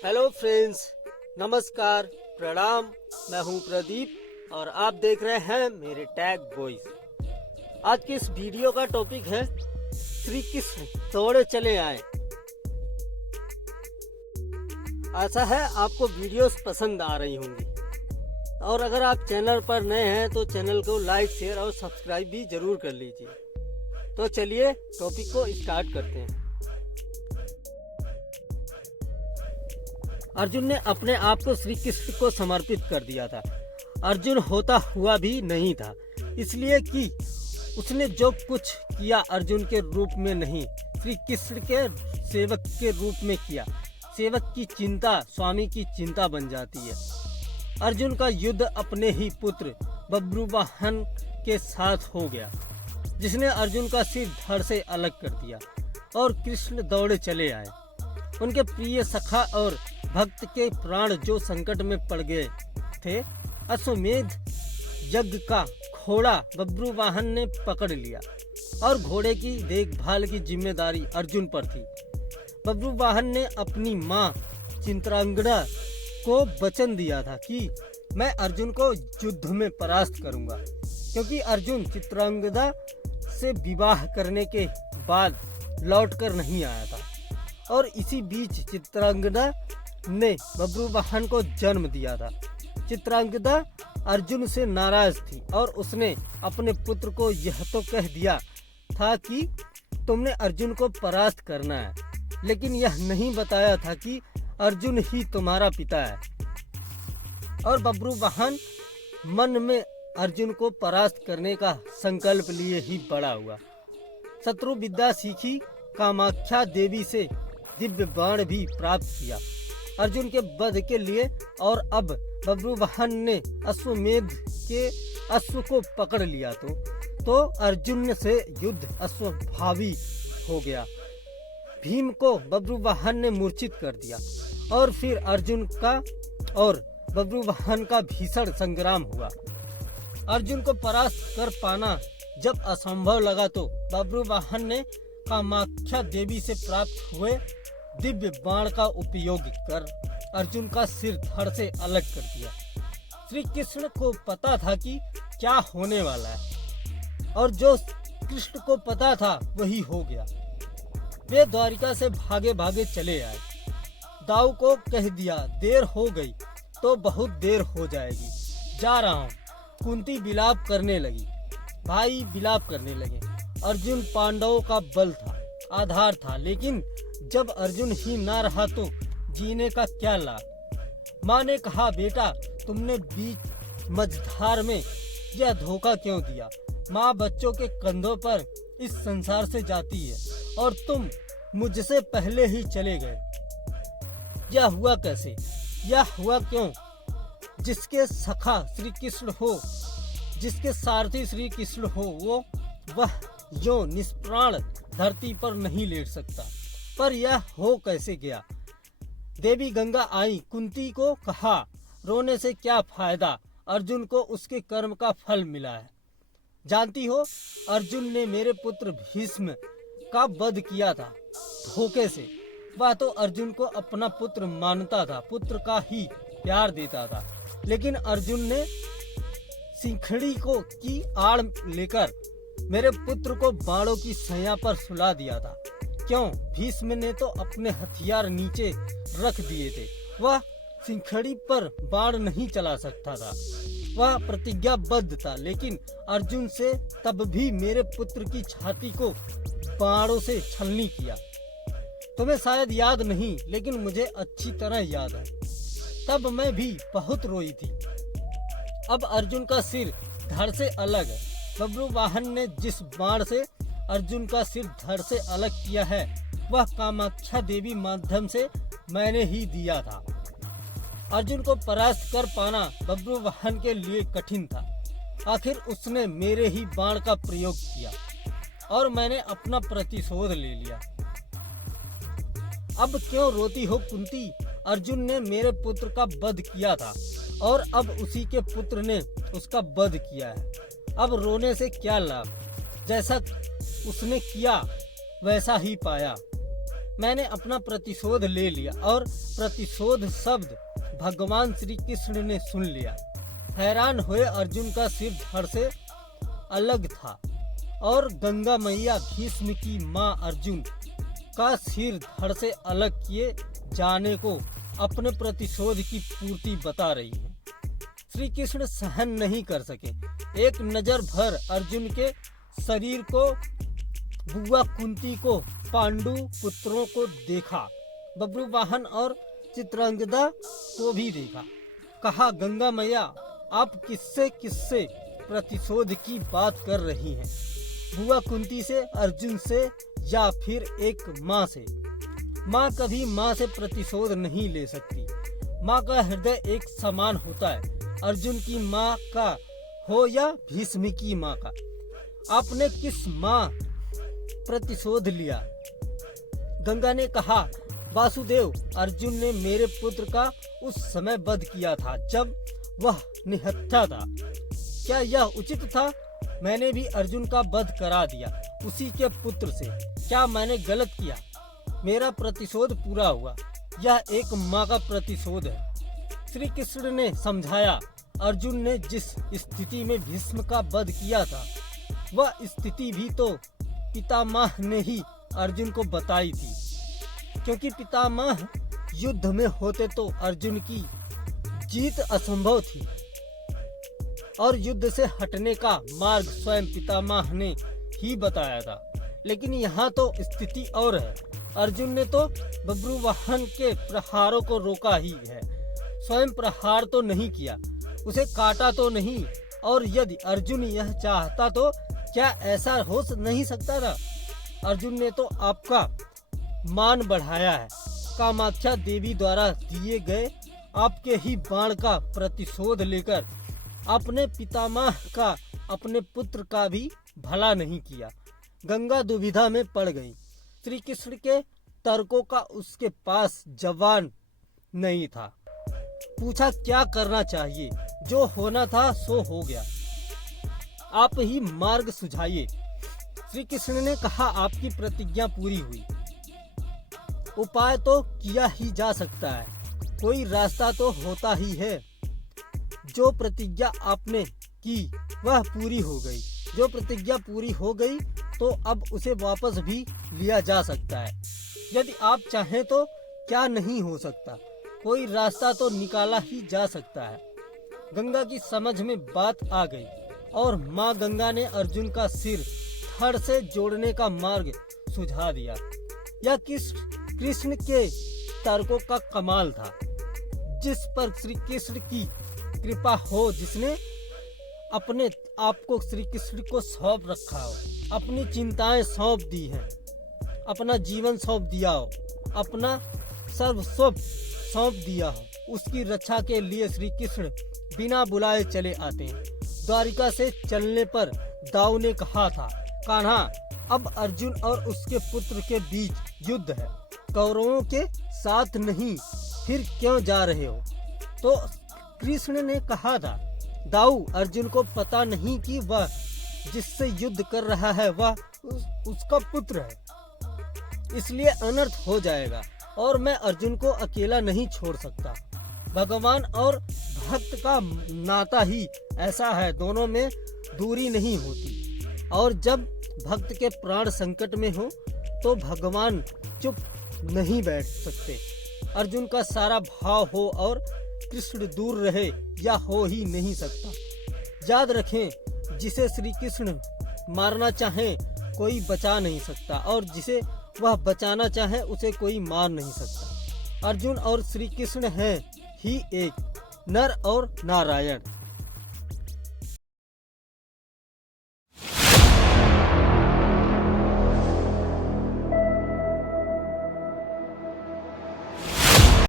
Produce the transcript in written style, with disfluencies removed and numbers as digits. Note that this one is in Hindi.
हेलो फ्रेंड्स, नमस्कार, प्रणाम। मैं हूं प्रदीप और आप देख रहे हैं मेरे टैग बॉयज। आज की इस वीडियो का टॉपिक है श्री कृष्ण दौड़े चले आए। आशा है आपको वीडियोस पसंद आ रही होंगी और अगर आप चैनल पर नए हैं तो चैनल को लाइक, शेयर और सब्सक्राइब भी जरूर कर लीजिए। तो चलिए टॉपिक को स्टार्ट करते हैं। अर्जुन ने अपने आप को श्री कृष्ण को समर्पित कर दिया था। अर्जुन होता हुआ भी नहीं था, इसलिए कि उसने जो कुछ किया अर्जुन के रूप में नहीं, श्री कृष्ण के सेवक के रूप में किया। सेवक की चिंता स्वामी की चिंता बन जाती है। अर्जुन का युद्ध अपने ही पुत्र बब्रुवाहन के साथ हो गया, जिसने अर्जुन का सिर धड़ से अलग कर दिया और कृष्ण दौड़े चले आए। उनके प्रिय सखा और भक्त के प्राण जो संकट में पड़ गए थे, अश्वमेध यज्ञ का घोड़ा बब्रुवाहन ने पकड़ लिया और घोड़े की देखभाल की जिम्मेदारी अर्जुन पर थी। बब्रुवाहन ने अपनी मां चित्रांगदा को वचन दिया था कि मैं अर्जुन को युद्ध में परास्त करूंगा, क्योंकि अर्जुन चित्रांगदा से विवाह करने के बाद लौटकर नहीं आया था। और इसी बीच चित्रांगदा ने बब्रुवाहन को जन्म दिया था। चित्रांगदा अर्जुन से नाराज थी और उसने अपने पुत्र को यह तो कह दिया था कि तुमने अर्जुन को परास्त करना है, लेकिन यह नहीं बताया था कि अर्जुन ही तुम्हारा पिता है। और बब्रुवाहन मन में अर्जुन को परास्त करने का संकल्प लिए ही बड़ा हुआ। शत्रु विद्या सीखी, कामाख्या देवी से दिव्य बाण भी प्राप्त किया अर्जुन के वध के लिए। और अब बब्रुवाहन ने अश्वमेध के अश्व को पकड़ लिया तो अर्जुन से युद्ध अस्वाभावी हो गया। भीम को बब्रुवाहन ने मूर्छित कर दिया और फिर अर्जुन का और बब्रुवाहन का भीषण संग्राम हुआ। अर्जुन को परास्त कर पाना जब असंभव लगा तो बब्रुवाहन ने कामाख्या देवी से प्राप्त हुए दिव्य बाण का उपयोग कर अर्जुन का सिर धड़ से अलग कर दिया। श्री कृष्ण को पता था कि क्या होने वाला है और जो कृष्ण को पता था वही हो गया। वे द्वारिका से भागे भागे चले आए। दाऊ को कह दिया, देर हो गई तो बहुत देर हो जाएगी, जा रहा हूँ। कुंती विलाप करने लगी, भाई विलाप करने लगे। अर्जुन पांडवों का बल था, आधार था, लेकिन जब अर्जुन ही ना रहा तो जीने का क्या लाभ। माँ ने कहा, बेटा तुमने बीच मझधार में यह धोखा क्यों दिया। माँ बच्चों के कंधों पर इस संसार से जाती है और तुम मुझसे पहले ही चले गए। यह हुआ कैसे, यह हुआ क्यों। जिसके सखा श्री कृष्ण हो, जिसके सारथी श्री कृष्ण हो, वह जो निष्प्राण धरती पर नहीं लेट सकता। पर यह हो कैसे गया। देवी गंगा आई, कुंती को कहा, रोने से क्या फायदा, अर्जुन को उसके कर्म का फल मिला है। जानती हो, अर्जुन ने मेरे पुत्र भीष्म का वध किया था धोखे से। वह तो अर्जुन को अपना पुत्र मानता था, पुत्र का ही प्यार देता था, लेकिन अर्जुन ने सिंखड़ी को की आड़ लेकर मेरे पुत्र को बाणों की सैया पर सुला दिया था। क्यों, भीष्म ने तो अपने हथियार नीचे रख दिए थे। वह सिंखड़ी पर बाण नहीं चला सकता था, वह प्रतिज्ञाबद्ध था। लेकिन अर्जुन से तब भी मेरे पुत्र की छाती को बाणों से छलनी किया। तुम्हें शायद याद नहीं, लेकिन मुझे अच्छी तरह याद है। तब मैं भी बहुत रोई थी। अब अर्जुन का सिर धड़ से अलग है। बब्रुवाहन ने जिस बाण से अर्जुन का सिर धड़ से अलग किया है, वह कामाख्या देवी माध्यम से मैंने ही दिया था। अर्जुन को परास्त कर पाना बब्रुवाहन के लिए कठिन था। आखिर उसने मेरे ही बाण का प्रयोग किया और मैंने अपना प्रतिशोध ले लिया। अब क्यों रोती हो कुंती, अर्जुन ने मेरे पुत्र का वध किया था और अब उसी के पुत्र ने उसका वध किया है। अब रोने से क्या लाभ, जैसा उसने किया वैसा ही पाया। मैंने अपना प्रतिशोध ले लिया। और प्रतिशोध शब्द भगवान श्री कृष्ण ने सुन लिया। हैरान हुए अर्जुन का सिर धड़ से अलग था और गंगा मैया भीष्म की मां अर्जुन का सिर धड़ से अलग किए जाने को अपने प्रतिशोध की पूर्ति बता रही है। श्री कृष्ण सहन नहीं कर सके। एक नजर भर अर्जुन के शरीर को, बुआ कुंती को, पांडु पुत्रों को देखा, बब्रुवाहन और चित्रांगदा को भी देखा। कहा, गंगा मैया आप किससे किससे प्रतिशोध की बात कर रही हैं? बुआ कुंती से, अर्जुन से, या फिर एक माँ से? माँ कभी माँ से प्रतिशोध नहीं ले सकती। माँ का हृदय एक समान होता है, अर्जुन की माँ का हो या भीष्म की माँ का। आपने किस माँ प्रतिशोध लिया? गंगा ने कहा, वासुदेव, अर्जुन ने मेरे पुत्र का उस समय वध किया था जब वह निहत्था था। क्या यह उचित था? मैंने भी अर्जुन का वध करा दिया उसी के पुत्र से। क्या मैंने गलत किया? मेरा प्रतिशोध पूरा हुआ। यह एक माँ का प्रतिशोध है। श्री कृष्ण ने समझाया, अर्जुन ने जिस स्थिति में भीष्म का वध किया था वह स्थिति भी तो पितामह ने ही अर्जुन को बताई थी, क्योंकि पितामह युद्ध में होते तो अर्जुन की जीत असंभव थी और युद्ध से हटने का मार्ग स्वयं पितामह ने ही बताया था। लेकिन यहाँ तो स्थिति और है। अर्जुन ने तो बब्रुवाहन के प्रहारों को रोका ही है, स्वयं प्रहार तो नहीं किया, उसे काटा तो नहीं। और यदि अर्जुन यह चाहता तो क्या ऐसा हो नहीं सकता था? अर्जुन ने तो आपका मान बढ़ाया है। कामाख्या देवी द्वारा दिए गए आपके ही बाण का प्रतिशोध लेकर अपने पितामह का, अपने पुत्र का भी भला नहीं किया। गंगा दुविधा में पड़ गई। श्री कृष्ण के तर्कों का उसके पास जवाब नहीं था। पूछा, क्या करना चाहिए? जो होना था सो हो गया, आप ही मार्ग सुझाइए। श्री कृष्ण ने कहा, आपकी प्रतिज्ञा पूरी हुई। उपाय तो किया ही जा सकता है, कोई रास्ता तो होता ही है। जो प्रतिज्ञा आपने की वह पूरी हो गई। जो प्रतिज्ञा पूरी हो गई तो अब उसे वापस भी लिया जा सकता है। यदि आप चाहें तो क्या नहीं हो सकता, कोई रास्ता तो निकाला ही जा सकता है। गंगा की समझ में बात आ गई और माँ गंगा ने अर्जुन का सिर धड़ से जोड़ने का मार्ग सुझा दिया। यह कृष्ण के तर्कों का कमाल था, जिस पर श्री कृष्ण की कृपा हो, जिसने अपने आप को श्री कृष्ण को सौंप रखा हो, अपनी चिंताएं सौंप दी हैं, अपना जीवन सौंप दिया हो, अपना सर्वस्व सौंप दिया हो, उसकी रक्षा के लिए श्री कृष्ण बिना बुलाए चले आते हैं। द्वारिका से चलने पर दाऊ ने कहा था, कान्हा, अब अर्जुन और उसके पुत्र के बीच युद्ध है, कौरवों के साथ नहीं, फिर क्यों जा रहे हो? तो कृष्ण ने कहा था, दाऊ, अर्जुन को पता नहीं कि वह जिससे युद्ध कर रहा है वह उसका पुत्र है, इसलिए अनर्थ हो जाएगा और मैं अर्जुन को अकेला नहीं छोड़ सकता। भगवान और भक्त का नाता ही ऐसा है, दोनों में दूरी नहीं होती। और जब भक्त के प्राण संकट में हो तो भगवान चुप नहीं बैठ सकते। अर्जुन का सारा भाव हो और कृष्ण दूर रहे या हो ही नहीं सकता। याद रखें, जिसे श्री कृष्ण मारना चाहे कोई बचा नहीं सकता और जिसे वह बचाना चाहे उसे कोई मार नहीं सकता। अर्जुन और श्री कृष्ण हैं ही एक, नर और नारायण।